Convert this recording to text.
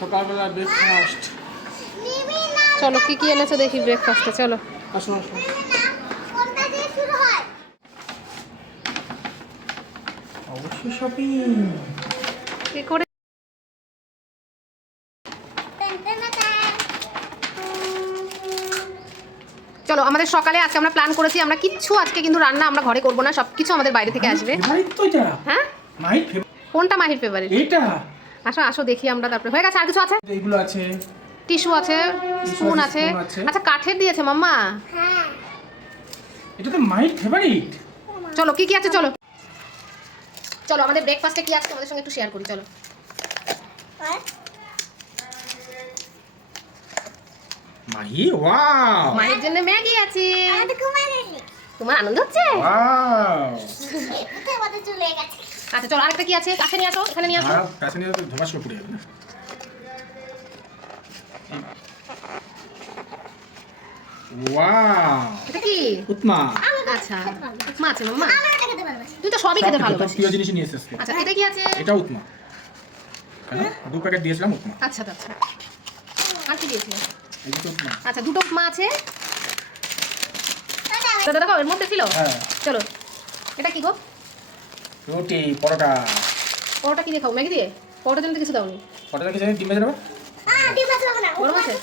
সকালবেলা ব্রেকফাস্ট। চলো কি কি এনেছো দেখি ব্রেকফাস্টে। চলো আসো আসো। অবশ্যই শপিং। কি করে চলো আমাদের সকালে আজকে আমরা প্ল্যান করেছি আমরা কিচ্ছু আজকে কিন্তু রান্না আমরা ঘরে করব না, সব কিছু আমাদের বাইরে থেকে আসবে। ফেভারিট তো এটা। হ্যাঁ মাই ফেভারিট। কোনটা মাহির ফেভারিট? এটা। আসো আসো দেখি আমরা। তারপরে হয়ে গেছে, আর কিছু আছে? এইগুলো আছে, টিস্যু আছে, স্পুন আছে। স্পুন আছে। আচ্ছা কাঠের দিয়েছে মাম্মা। এটা তো মাই ফেভারিট। চলো কি কি আছে চলো। চলো আমাদের ব্রেকফাস্টে কি আছে তোমাদের সঙ্গে একটু শেয়ার করি। চলো মাহি ওয়াও। মায়ের জন্য ম্যাগি আছে। তোমার আনন্দ হচ্ছে? ওয়াও। আচ্ছা চলো আরেকটা কি আছে, কাছে নিয়ে আসো, এখানে নিয়ে আসো। আর কাছে নিয়ে তো ধোঁয়াশ করে পড়ে যাবে না। ওয়াও। এটা কি? উতমা। আচ্ছা উপমা আছে মাম্মা। তুই তো সবই খেতে ভালোবাসিস। প্রিয় জিনিস নিয়ে এসেছিস। আচ্ছা এটা কি আছে? এটা উতমা। কেন? 2 প্যাকেট দিয়েছিলাম উতমা। আচ্ছা আচ্ছা আর কি দিয়েছিল? এই যে উতমা। আচ্ছা দুটো উপমা আছে। দাদা দেখো এর মধ্যে ছিল। হ্যাঁ। চলো এটা কি গো? রুটি, পরোটা। পরোটা কি দিয়ে খাও? ম্যাগি দিয়ে? পরোটার জন্য তো কিছু দাওনি। পরোটা কি জানি ডিম ভেজে দেবো? গরম আছে?